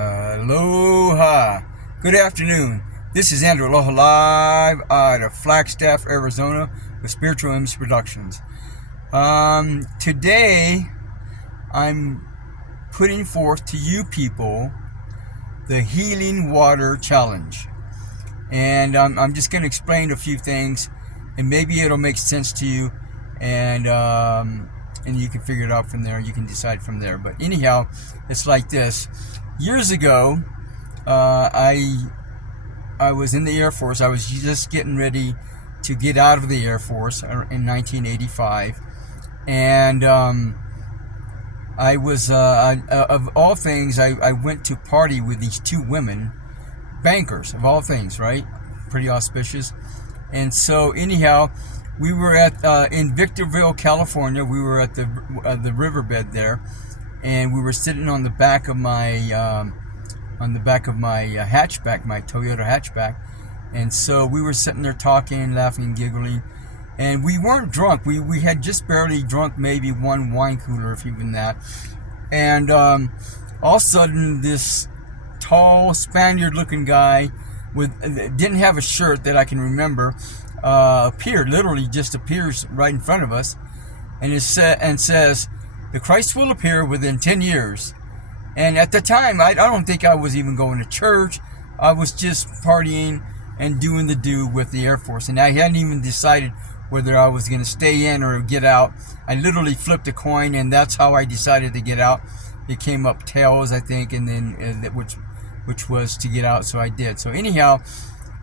Aloha. Good afternoon. This is Andrew Aloha live out of Flagstaff, Arizona with Spiritual Image Productions. Today I'm putting forth to you people the Healing Water Challenge. And I'm just going to explain a few things, and maybe it'll make sense to you, and you can figure it out from there. You can decide from there. But anyhow, it's like this. Years ago, I was in the Air Force. I was just getting ready to get out of the Air Force in 1985, and I was of all things, I went to party with these two women, bankers of all things, right? Pretty auspicious. And so anyhow, we were at in Victorville, California. We were at the riverbed there, and we were sitting on the back of my hatchback, my Toyota hatchback. And so we were sitting there talking, laughing, and giggling, and we weren't drunk. We had just barely drunk maybe one wine cooler, if even that. And all of a sudden, this tall Spaniard-looking guy didn't have a shirt that I can remember, literally just appears right in front of us, and says, "The Christ will appear within 10 years. And at the time, I don't think I was even going to church. I was just partying and doing the do with the Air Force. And I hadn't even decided whether I was going to stay in or get out. I literally flipped a coin, and that's how I decided to get out. It came up tails, I think, and then which was to get out, so I did. So anyhow,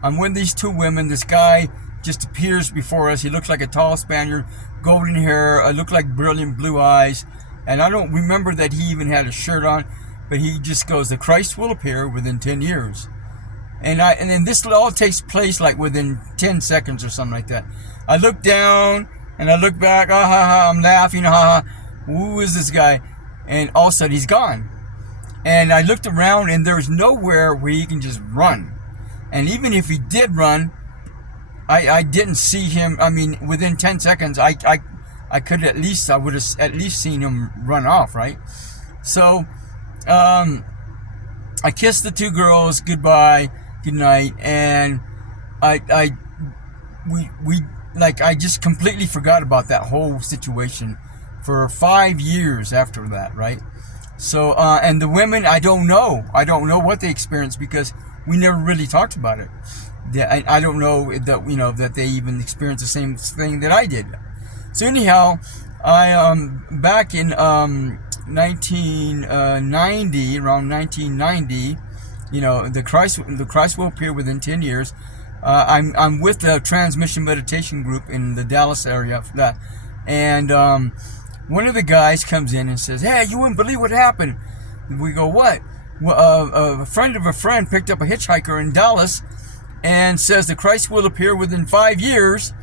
I'm with these two women. This guy just appears before us. He looks like a tall Spaniard, golden hair, looked like brilliant blue eyes. And I don't remember that he even had a shirt on, but he just goes, "The Christ will appear within 10 years. And then this all takes place like within 10 seconds or something like that. I look down and I look back, I'm laughing, who is this guy? And all of a sudden he's gone. And I looked around, and there's nowhere where he can just run. And even if he did run, I didn't see him. I mean, within 10 seconds, I would have at least seen him run off, right? So, I kissed the two girls goodbye, good night, and I just completely forgot about that whole situation for 5 years after that, right? So, and the women, I don't know what they experienced, because we never really talked about it. I don't know that, that they even experienced the same thing that I did. So anyhow, I back in 1990, around 1990, the Christ will appear within 10 years. I'm with the Transmission Meditation Group in the Dallas area for that, and one of the guys comes in and says, "Hey, you wouldn't believe what happened." We go, "What?" Well, a friend of a friend picked up a hitchhiker in Dallas and says the Christ will appear within 5 years,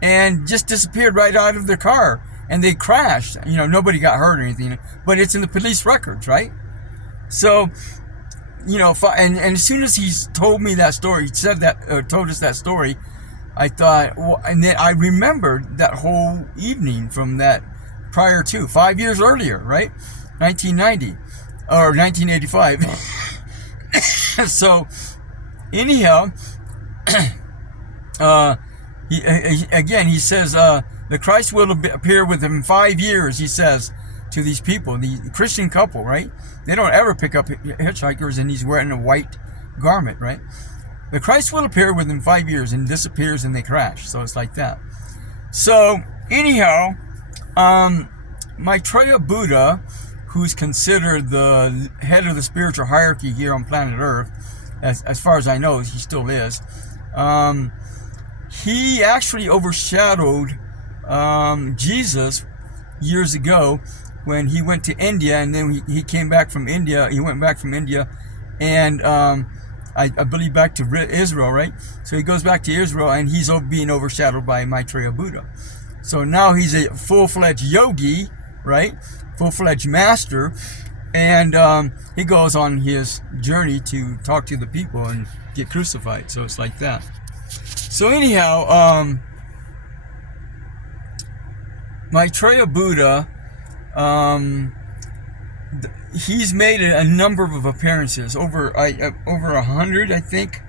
and just disappeared right out of their car, and they crashed. Nobody got hurt or anything, but it's in the police records, right? So, and as soon as he's told me that story, he said that, told us that story, I thought, well, and then I remembered that whole evening from that prior to 5 years earlier, right? 1990 or 1985. So anyhow, he says, the Christ will appear within 5 years, he says to these people, the Christian couple, right? They don't ever pick up hitchhikers, and he's wearing a white garment, right? The Christ will appear within 5 years, and disappears, and they crash. So it's like that. So anyhow, Maitreya Buddha, who's considered the head of the spiritual hierarchy here on planet Earth, as far as I know, he still is. He actually overshadowed Jesus years ago when he went to India, and then he came back from India. He went back from India, and I believe back to Israel, right? So he goes back to Israel, and he's being overshadowed by Maitreya Buddha. So now he's a full-fledged yogi, right? Full-fledged master, and he goes on his journey to talk to the people and get crucified. So it's like that. So anyhow, Maitreya Buddha he's made a number of appearances, over 100, I think.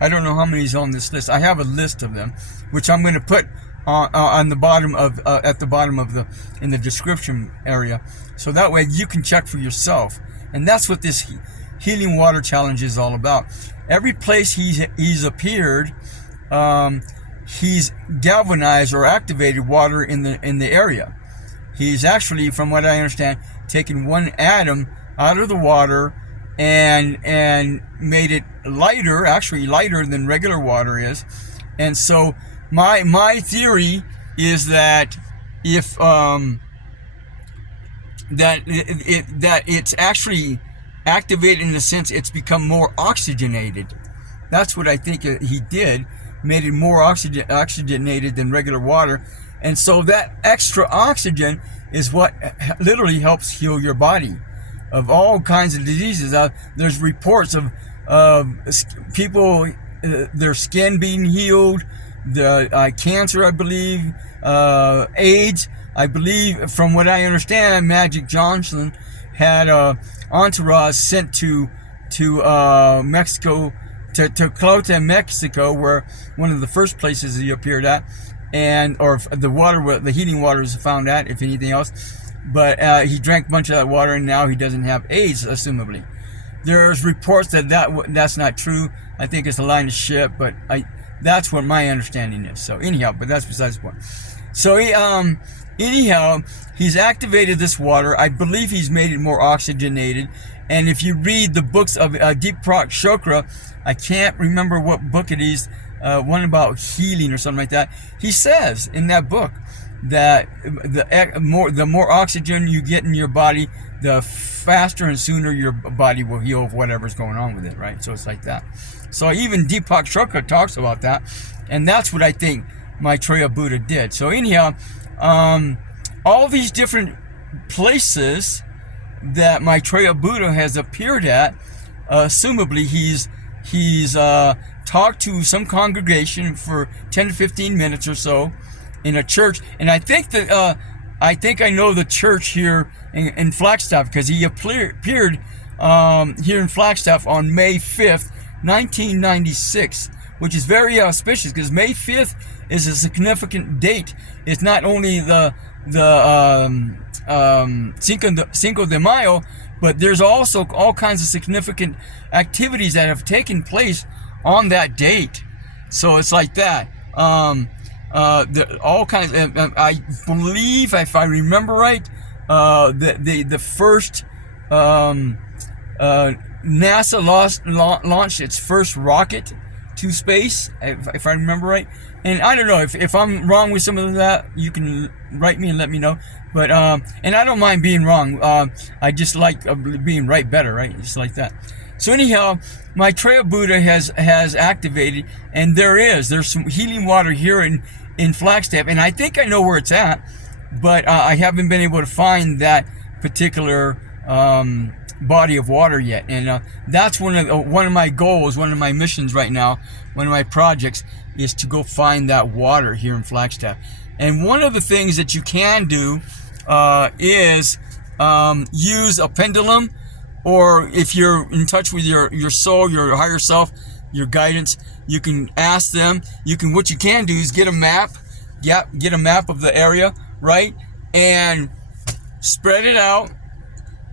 I don't know how many's on this list. I have a list of them, which I'm going to put on the bottom of at the bottom of in the description area, so that way you can check for yourself. And that's what this healing water challenge is all about. Every place he's appeared, he's galvanized or activated water in the area. He's actually, from what I understand, taken one atom out of the water and made it lighter, actually lighter than regular water is. And so my theory is that if that it's actually activated, in a sense, it's become more oxygenated. That's what I think he did, made it more oxygenated than regular water. And so that extra oxygen is what literally helps heal your body of all kinds of diseases. There's reports of people, their skin being healed, the cancer, I believe, AIDS. I believe, from what I understand, Magic Johnson had entourage sent to Mexico, to Tlacote, Mexico, where one of the first places he appeared at, or the heating water was found at, if anything else. But he drank a bunch of that water, and now he doesn't have AIDS, assumably. There's reports that's not true. I think it's a line of shit, but that's what my understanding is. So anyhow, but that's besides the point. So anyhow, he's activated this water. I believe he's made it more oxygenated. And if you read the books of Deepak Chopra, I can't remember what book it is, one about healing or something like that. He says in that book that the more oxygen you get in your body, the faster and sooner your body will heal of whatever's going on with it, right? So it's like that. So even Deepak Chopra talks about that, and that's what I think Maitreya Buddha did. So anyhow, all these different places that Maitreya Buddha has appeared at, assumably he's talked to some congregation for 10 to 15 minutes or so in a church. And I think that I know the church here in Flagstaff, because he appeared here in Flagstaff on May 5th, 1996, which is very auspicious, because May 5th is a significant date. It's not only the Cinco de Mayo, but there's also all kinds of significant activities that have taken place on that date. So it's like that. All kinds. I believe, if I remember right, the first NASA launched its first rocket to space, if I remember right. And I don't know if I'm wrong with some of that. You can write me and let me know. But and I don't mind being wrong. I just like being right better, right? Just like that. So anyhow, Maitreya Buddha has activated, and there's some healing water here in Flagstaff, and I think I know where it's at, but I haven't been able to find that particular body of water yet. And that's one of my goals, one of my missions right now, one of my projects is to go find that water here in Flagstaff. And one of the things that you can do is use a pendulum, or if you're in touch with your soul, your higher self, your guidance, you can ask them. What you can do is get a map. Yeah, get a map of the area, right? And spread it out.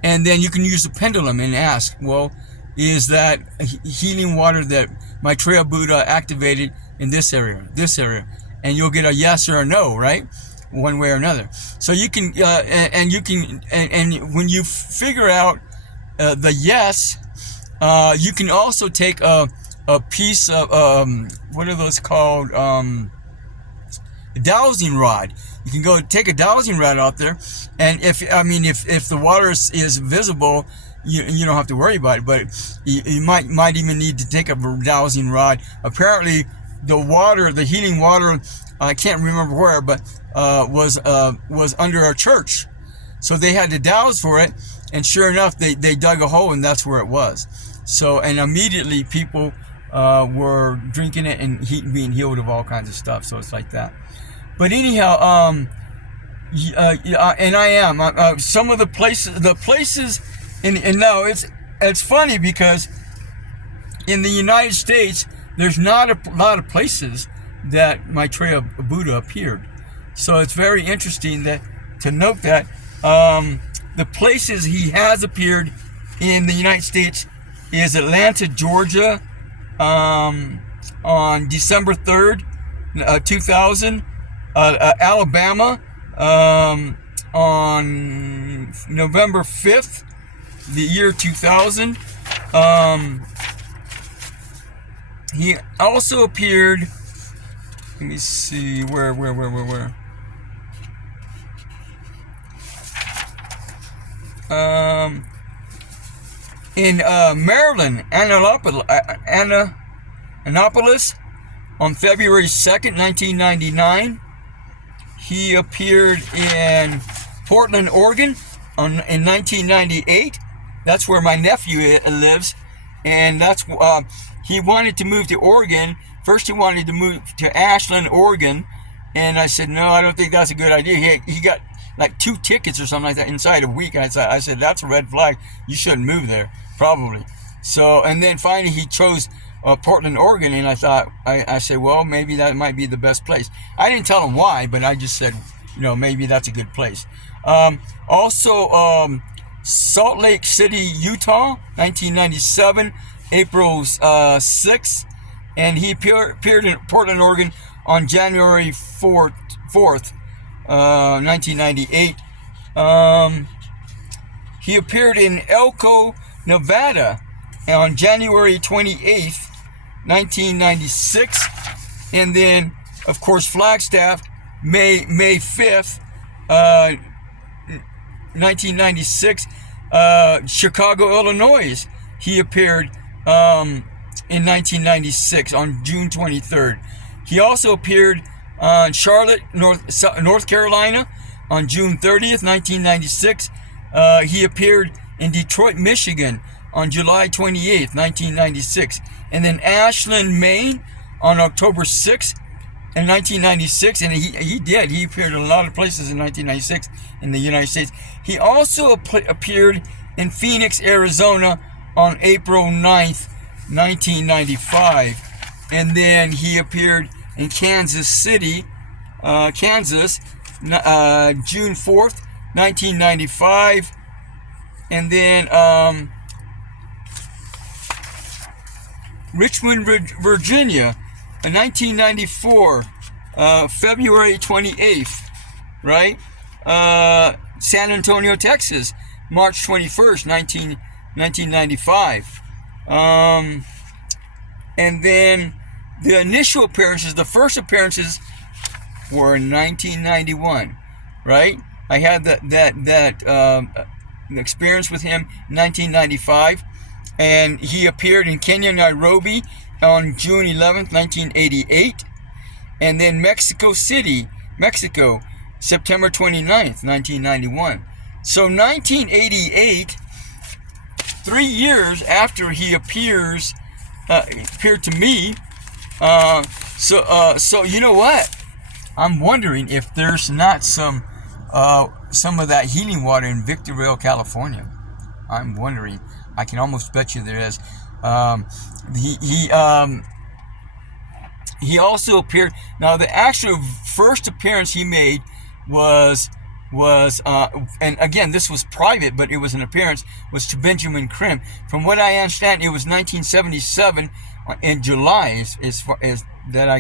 And then you can use the pendulum and ask, well, is that healing water that Maitreya Buddha activated in this area? And you'll get a yes or a no, right? One way or another. So you can, and when you figure out the yes, you can also take a piece of, what are those called? A dowsing rod. You can go take a dowsing rod out there, and if the water is visible, you don't have to worry about it. But you might even need to take a dowsing rod. Apparently, the healing water, I can't remember where, but was under a church, so they had to douse for it. And sure enough, they dug a hole, and that's where it was. So, and immediately people were drinking it and being healed of all kinds of stuff. So it's like that. But anyhow, and I am some of the places And now it's funny because in the United States, there's not a lot of places that Maitreya Buddha appeared. So it's very interesting to note that the places he has appeared in the United States is Atlanta, Georgia, on December 3rd, 2000, Alabama on November 5th, the year 2000. He also appeared, let me see, where? In Maryland, Annapolis, on February 2nd, 1999. He appeared in Portland, Oregon in 1998. That's where my nephew lives. And that's he wanted to move to Oregon. First he wanted to move to Ashland, Oregon. And I said, no, I don't think that's a good idea. He got like 2 tickets or something like that inside a week. I said, that's a red flag. You shouldn't move there, probably. So, and then finally he chose Portland, Oregon, and I thought, I said, well, maybe that might be the best place. I didn't tell him why, but I just said, maybe that's a good place. Also, Salt Lake City, Utah, 1997, April 6th, and he appeared in Portland, Oregon on January 4th, 1998. He appeared in Elko, Nevada on January 28th, 1996, and then, of course, Flagstaff, May 5th, 1996, Chicago, Illinois. He appeared in 1996 on June 23rd. He also appeared on Charlotte, North Carolina, on June 30th, 1996. He appeared in Detroit, Michigan, on July 28th, 1996, and then Ashland, Maine, on October 6th, in 1996, and he appeared in a lot of places in 1996 in the United States. He also appeared in Phoenix, Arizona, on April 9th, 1995, and then he appeared in Kansas City, Kansas, June 4th, 1995, and then Richmond, Virginia, in 1994, February 28th, right? San Antonio, Texas, March 21st, 1995. And then the initial appearances, the first appearances were in 1991, right? I had that experience with him in 1995. And he appeared in Kenya, Nairobi on June 11th, 1988. And then Mexico City, Mexico, September 29th, 1991. So 1988, 3 years after he appeared to me. So you know what? I'm wondering if there's not some of that healing water in Victorville, California. I'm wondering. I can almost bet you there is. He also appeared. Now, the actual first appearance he made was and again, this was private, but it was an appearance, was to Benjamin Krim. From what I understand, it was 1977 in July, as far as that I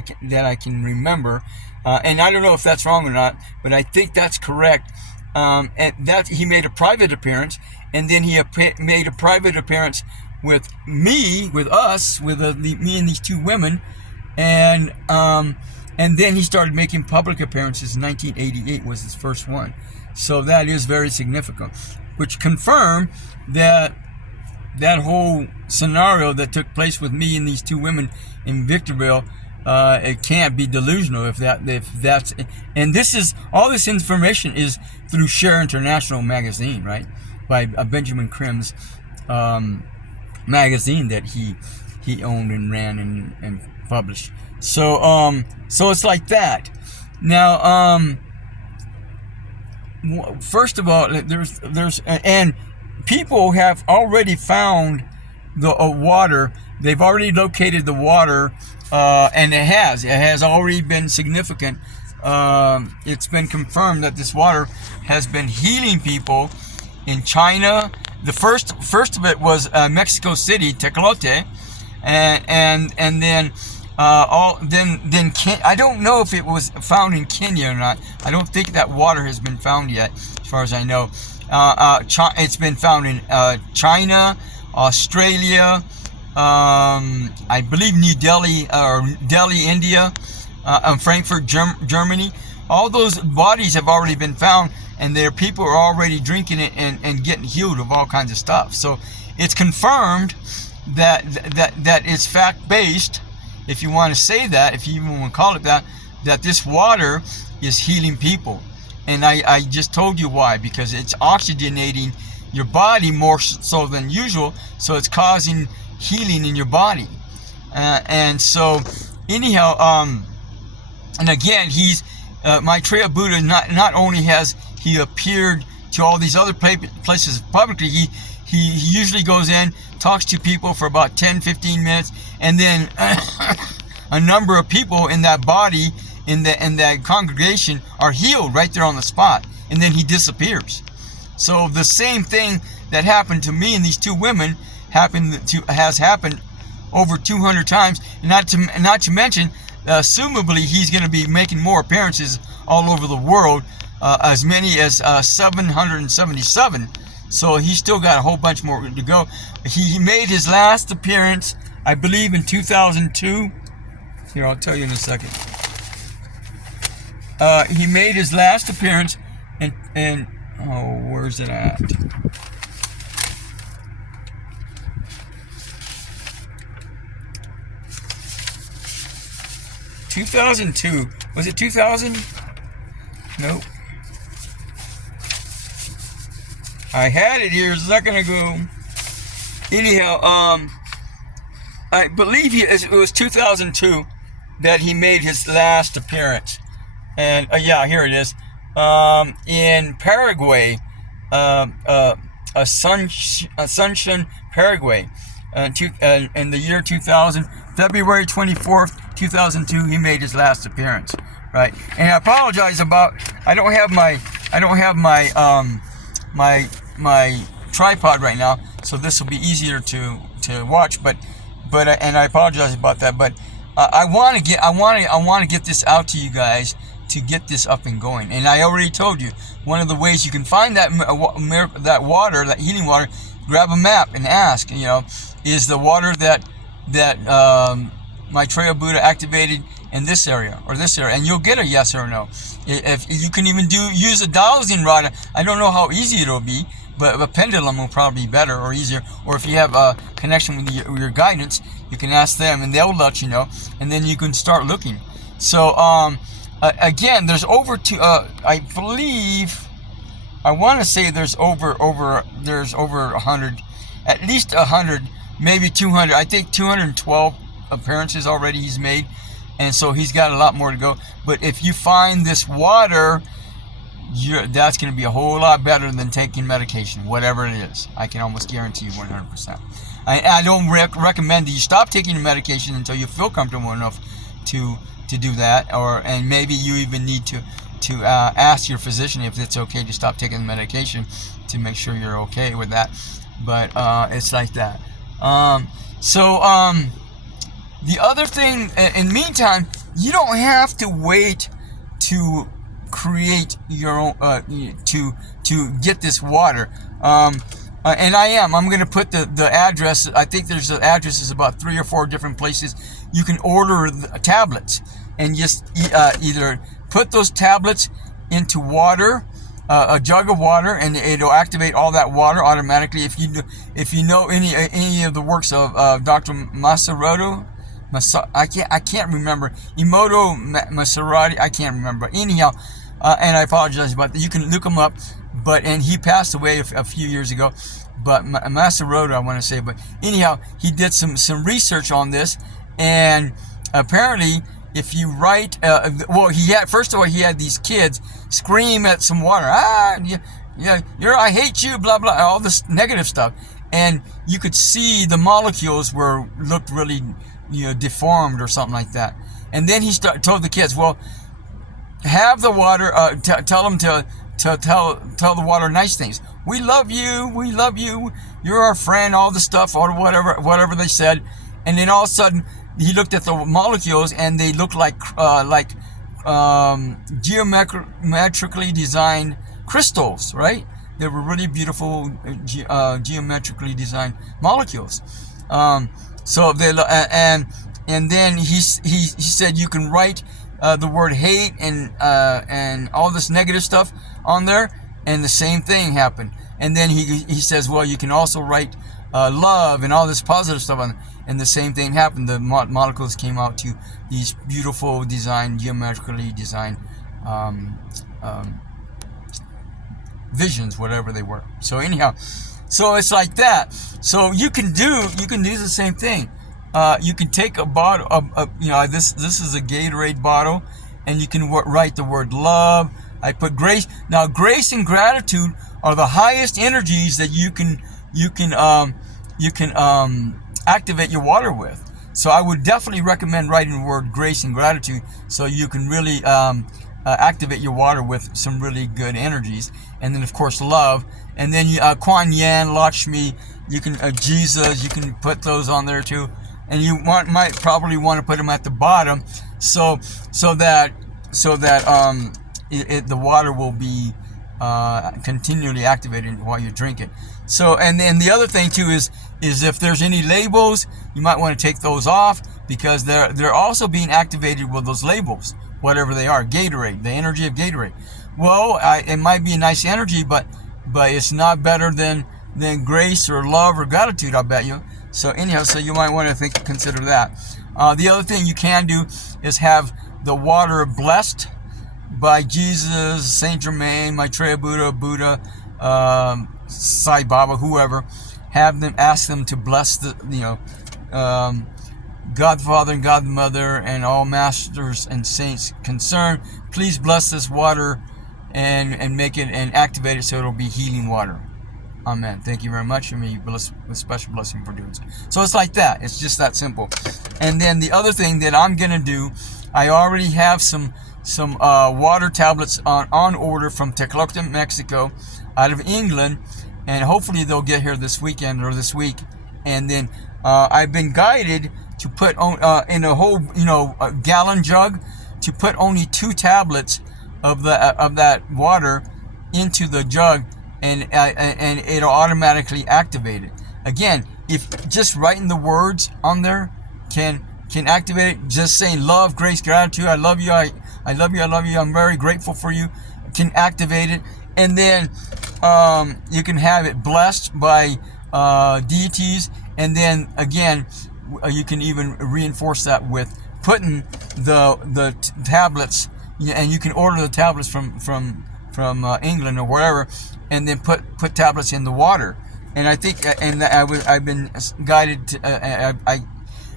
can remember. And I don't know if that's wrong or not, but I think that's correct. And that he made a private appearance, and then he made a private appearance with me, with me and these 2 women, and then he started making public appearances. 1988 was his first one, so that is very significant, which confirmed that whole scenario that took place with me and these 2 women in Victorville. It can't be delusional if that's, and all this information is through Share International magazine, right? By Benjamin Krim's magazine that he owned and ran and published. So it's like that. Now, first of all, there's and people have already found the water. They've already located the water, and it has already been significant. It's been confirmed that this water has been healing people in China. The first of it was Mexico City, Tlacote, and then I don't know if it was found in Kenya or not. I don't think that water has been found yet, as far as I know. It's been found in China, Australia, I believe New Delhi or Delhi, India, Frankfurt, Germany. All those bodies have already been found, and their people are already drinking it and getting healed of all kinds of stuff. So it's confirmed that it's fact-based, if you want to say that, if you even want to call it that this water is healing people. And I just told you why, because it's oxygenating your body more so than usual, so it's causing healing in your body. And so anyhow, and again, he's Maitreya Buddha. Not only has he appeared to all these other places publicly, he usually goes in, talks to people for about 10-15 minutes, and then a number of people in that body, in that congregation, are healed right there on the spot, and then he disappears. So the same thing that happened to me and these two women has happened over 200 times. Not to mention, assumably he's going to be making more appearances all over the world, as many as 777. So he's still got a whole bunch more to go. He made his last appearance, I believe, in 2002. Here, I'll tell you in a second. He made his last appearance in where's it at? (2002). Was it 2000? Nope. I had it here a second ago. Anyhow, I believe it was 2002 that he made his last appearance. And yeah, here it is. In Paraguay, Asunción, Paraguay, in the year 2000, February 24th, 2002, he made his last appearance. Right, and I apologize about I don't have my tripod right now, so this will be easier to watch. But and I apologize about that. But I want to get this out to you guys, to get this up and going. And I already told you, one of the ways you can find that water, that healing water, grab a map and ask, is the water that Maitreya Buddha activated in this area or this area, and you'll get a yes or no. If you can even use a dowsing rod, I don't know how easy it'll be, but a pendulum will probably be better or easier. Or if you have a connection with your guidance, you can ask them and they'll let you know, and then you can start looking. So again, there's over I believe, I want to say there's over 100, at least 100, maybe 200. I think 212 appearances already he's made, and so he's got a lot more to go. But if you find this water, that's going to be a whole lot better than taking medication, whatever it is. I can almost guarantee you 100%. I don't recommend that you stop taking your medication until you feel comfortable enough to do that, and maybe you even need to ask your physician if it's okay to stop taking the medication, to make sure you're okay with that. But it's like that. The other thing, in the meantime, you don't have to wait to create your own, to get this water. And I'm going to put the address. I think there's addresses about 3 or 4 different places. You can order the tablets and just either put those tablets into water, a jug of water, and it'll activate all that water automatically. If you know any of the works of Dr. Masaru, I can't remember. Emoto, Masaru, I can't remember. Anyhow, and I apologize about that. You can look him up, and he passed away a few years ago. But Masaru, I want to say. But anyhow, he did some research on this, and apparently, if you write, he had these kids scream at some water, I hate you, blah blah, all this negative stuff, and you could see the molecules looked really, deformed or something like that. And then he told the kids, well, have the water, tell them to tell the water nice things. We love you, you're our friend, all the stuff, or whatever they said. And then all of a sudden, he looked at the molecules, and they looked like geometrically designed crystals, right? They were really beautiful geometrically designed molecules. So they and then he said you can write the word hate and all this negative stuff on there, and the same thing happened. And then he says, well, you can also write love and all this positive stuff on, and the same thing happened. The molecules came out to these beautiful geometrically designed visions, whatever they were. So anyhow, so it's like that. So you can do the same thing. You can take a bottle of this is a Gatorade bottle, and you can write the word love. I put grace. Now, grace and gratitude are the highest energies that you can activate your water with. So I would definitely recommend writing the word grace and gratitude, so you can really activate your water with some really good energies. And then, of course, love. And then Kuan Yin, Lakshmi, you can Jesus, you can put those on there too. And you might probably want to put them at the bottom, so that the water will be continually activated while you drink it. So, and then the other thing too is if there's any labels, you might want to take those off, because they're also being activated with those labels, whatever they are. Gatorade, the energy of Gatorade. Well, it might be a nice energy, but it's not better than grace or love or gratitude, I bet you. So anyhow, so you might want to consider that. The other thing you can do is have the water blessed by Jesus, Saint Germain, Maitreya Buddha, Sai Baba, whoever. Ask them to bless Godfather and Godmother and all masters and saints concerned. Please bless this water and make it and activate it so it'll be healing water. Amen. Thank you very much, and may you bless with special blessing for doing so. So it's like that. It's just that simple. And then the other thing that I'm gonna do, I already have some water tablets on order from Tlacote, Mexico, out of England, and hopefully they'll get here this weekend or this week. And then I've been guided to put on in a whole a gallon jug, to put only 2 tablets of that water into the jug, and it'll automatically activate it. Again, if just writing the words on there can activate it, just saying love, grace, gratitude, I love you, I love you, I'm very grateful for you, can activate it. And then you can have it blessed by deities, and then again you can even reinforce that with putting the tablets, and you can order the tablets from England or wherever, and then put tablets in the water. And I think, and I've been guided to,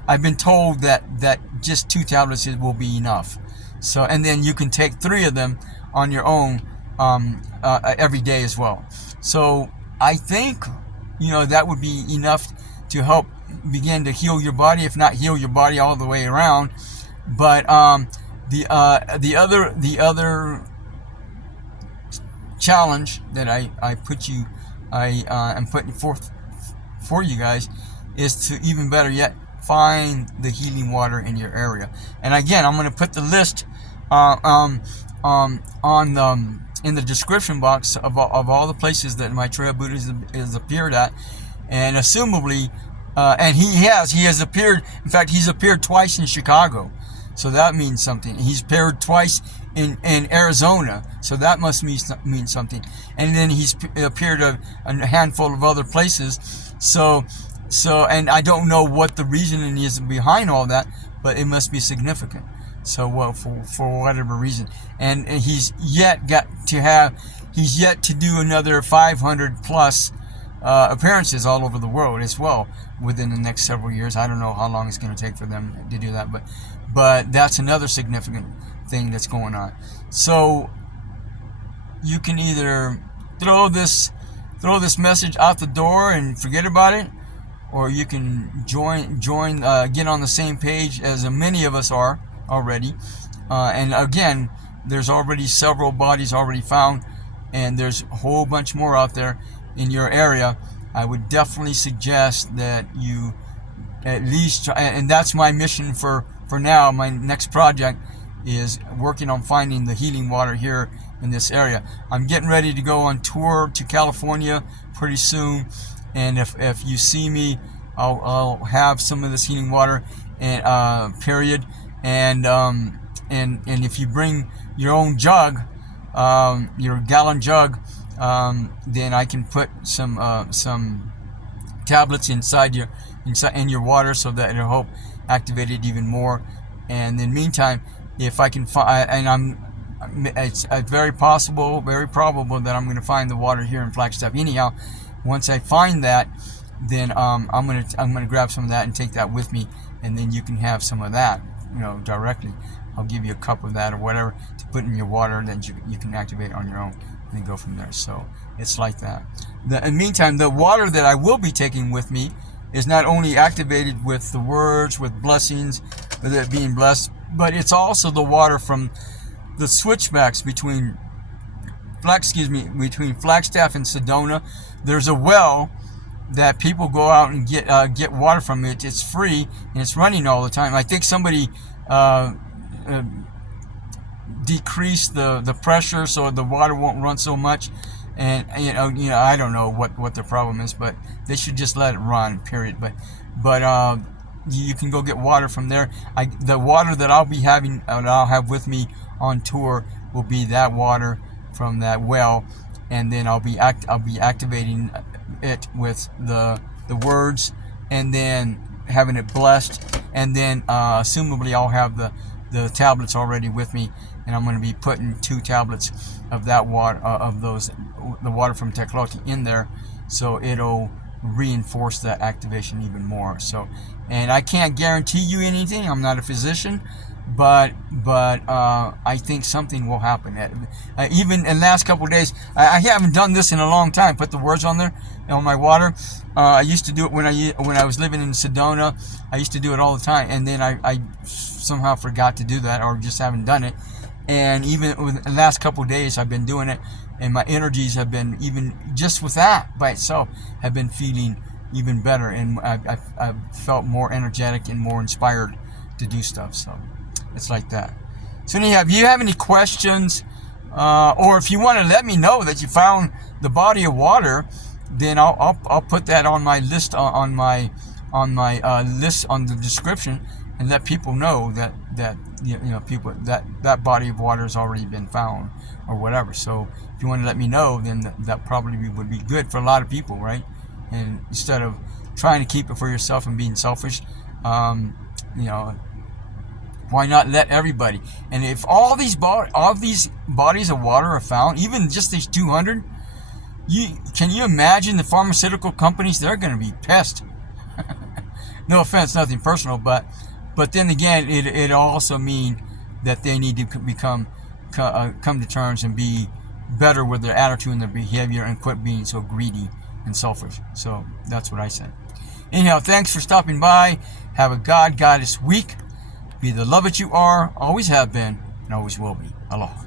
I've been told that just 2 tablets will be enough. So, and then you can take 3 of them on your own every day as well. So I think that would be enough to help begin to heal your body, if not heal your body all the way around. But the other challenge that I'm putting forth for you guys is to, even better yet, find the healing water in your area. And again, I'm going to put the list in the description box of all the places that Maitreya Buddha has appeared at, and assumably, and he has appeared. In fact, he's appeared twice in Chicago, so that means something. He's appeared twice in Arizona, so that must mean something. And then he's appeared a handful of other places. So, and I don't know what the reasoning is behind all that, but it must be significant. So, well, for whatever reason, and he's yet to do another 500 plus appearances all over the world as well within the next several years. I don't know how long it's going to take for them to do that, but that's another significant thing that's going on. So you can either throw this message out the door and forget about it, or you can get on the same page as many of us are already. And again, there's already several bodies already found, and there's a whole bunch more out there in your area. I would definitely suggest that you at least try, and that's my mission for now. My next project is working on finding the healing water here in this area. I'm getting ready to go on tour to California pretty soon, and if you see me, I'll have some of this healing water, and period. And if you bring your own jug, your gallon jug, then I can put some tablets inside your water, so that it'll help activate it even more. And in the meantime, if I can find, and it's very possible, very probable that I'm going to find the water here in Flagstaff. Anyhow, once I find that, then I'm gonna grab some of that and take that with me, and then you can have some of that, directly. I'll give you a cup of that or whatever to put in your water that you can activate on your own, and then go from there. So it's like that. In the meantime, the water that I will be taking with me is not only activated with the words, with blessings, with it being blessed, but it's also the water from the switchbacks between Flagstaff and Sedona. There's a well that people go out and get water from. It's free and it's running all the time. I think somebody decreased the pressure so the water won't run so much. And I don't know what the problem is, but they should just let it run, period. But you can go get water from there. The water that I'll have with me on tour will be that water from that well, and then I'll be activating it with the words, and then having it blessed, and then assumably I'll have the tablets already with me, and I'm going to be putting 2 tablets of that water, the water from Tlacote in there, so it'll reinforce that activation even more. So, and I can't guarantee you anything. I'm not a physician, but I think something will happen. Even in the last couple of days, I haven't done this in a long time. Put the words on there on my water. I used to do it when I was living in Sedona. I used to do it all the time, and then I somehow forgot to do that, or just haven't done it. And even with the last couple of days, I've been doing it, and my energies have been, even just with that by itself, have been feeling even better, and I've felt more energetic and more inspired to do stuff. So it's like that. So anyhow, if you have any questions, or if you want to let me know that you found the body of water, then I'll put that on my list, on my list on the description, and let people know that people that body of water has already been found or whatever. So if you want to let me know, then that probably would be good for a lot of people, right? And instead of trying to keep it for yourself and being selfish, why not let everybody? And if all these bodies of water are found, even just these 200, can you imagine the pharmaceutical companies? They're going to be pissed. No offense, nothing personal, but then again, it also mean that they need to come to terms and be better with their attitude and their behavior, and quit being so greedy and selfish. So that's what I said. Anyhow, thanks for stopping by. Have a God-Goddess week. Be the love that you are, always have been, and always will be. Aloha.